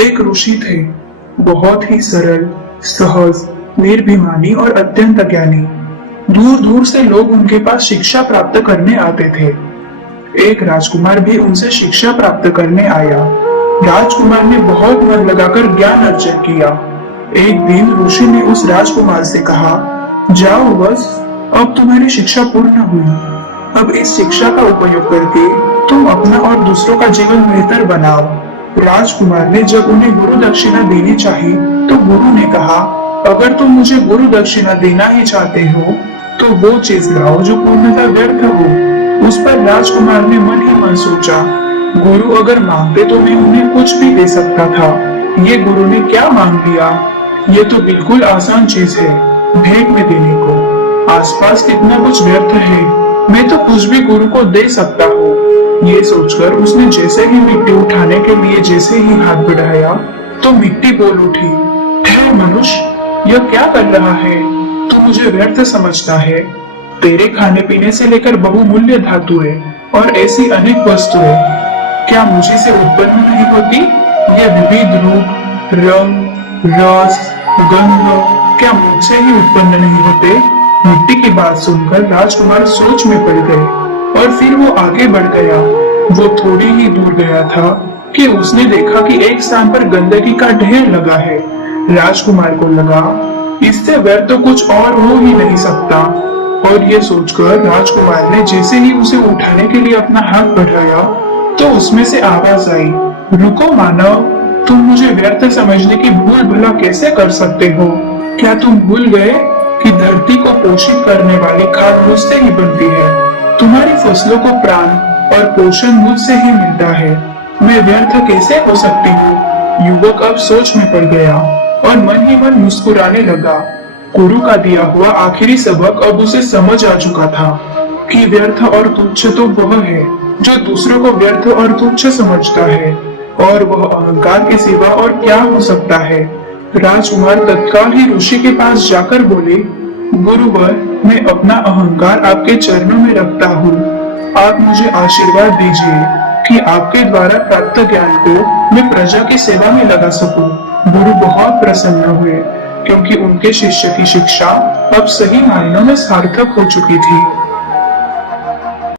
एक ऋषि थे, बहुत ही सरल, सहज, निर्भिमानी और अत्यंत ज्ञानी। दूर दूर से लोग उनके पास शिक्षा प्राप्त करने आते थे। एक राजकुमार भी उनसे शिक्षा प्राप्त करने आया। राजकुमार ने बहुत मन लगाकर ज्ञान अर्जन किया। एक दिन ऋषि ने उस राजकुमार से कहा, जाओ बस, अब तुम्हारी शिक्षा पूर्ण हुई। अब इस शिक्षा का उपयोग करके तुम अपना और दूसरों का जीवन बेहतर बनाओ। राजकुमार ने जब उन्हें गुरु दक्षिणा देनी चाहिए तो गुरु ने कहा, अगर तुम मुझे गुरु दक्षिणा देना ही चाहते हो तो वो चीज लाओ जो पूर्णतः व्यर्थ हो। उस पर राजकुमार ने मन ही मन सोचा, गुरु अगर मांगते तो मैं उन्हें कुछ भी दे सकता था। ये गुरु ने क्या मांग लिया? ये तो बिल्कुल आसान चीज है भेंट में देने को। आसपास कितना कुछ व्यर्थ है, मैं तो कुछ भी गुरु को दे सकता हूँ। ये सोचकर उसने जैसे ही मिट्टी उठाने के लिए जैसे ही हाथ बढ़ाया तो मिट्टी बोल उठी, ठहर मनुष्य, यह क्या कर रहा है? तू मुझे व्यर्थ समझता है? तेरे खाने पीने से लेकर बहुमूल्य धातुएं और ऐसी अनेक वस्तुएं क्या मुझे से उत्पन्न नहीं होती? ये विविध रूप, रंग, रस, गंध क्या मुझसे ही उत्पन्न नहीं होते? मिट्टी की बात सुनकर राजकुमार सोच में पड़ गए और फिर वो आगे बढ़ गया। वो थोड़ी ही दूर गया था कि उसने देखा कि एक स्थान पर गंदगी का ढेर लगा है। राजकुमार को लगा, इससे व्यर्थ तो कुछ और हो ही नहीं सकता। और ये सोचकर राजकुमार ने जैसे ही उसे उठाने के लिए अपना हाथ बढ़ाया तो उसमें से आवाज आई, रुको मानव, तुम मुझे व्यर्थ समझने की भूल भला कैसे कर सकते हो? क्या तुम भूल गए कि धरती को पोषित करने वाली खाद मुझसे ही बनती है? तुम्हारी फसलों को प्राण और पोषण मुझसे ही मिलता है। मैं व्यर्थ कैसे हो सकती हूँ? युवक अब सोच में पड़ गया और मन ही मन मुस्कुराने लगा। गुरु का दिया हुआ आखिरी सबक अब उसे समझ आ चुका था कि व्यर्थ और तुच्छ तो वह है जो दूसरों को व्यर्थ और तुच्छ समझता है, और वह अहंकार के सिवा और क्या हो सकता है। राजकुमार तत्काल ही ऋषि के पास जाकर बोले, गुरुवर, मैं अपना अहंकार आपके चरणों में रखता हूँ। आप मुझे आशीर्वाद दीजिए कि आपके द्वारा प्राप्त ज्ञान को मैं प्रजा की सेवा में लगा सकूं। गुरु बहुत प्रसन्न हुए क्योंकि उनके शिष्य की शिक्षा अब सही मायनों में सार्थक हो चुकी थी।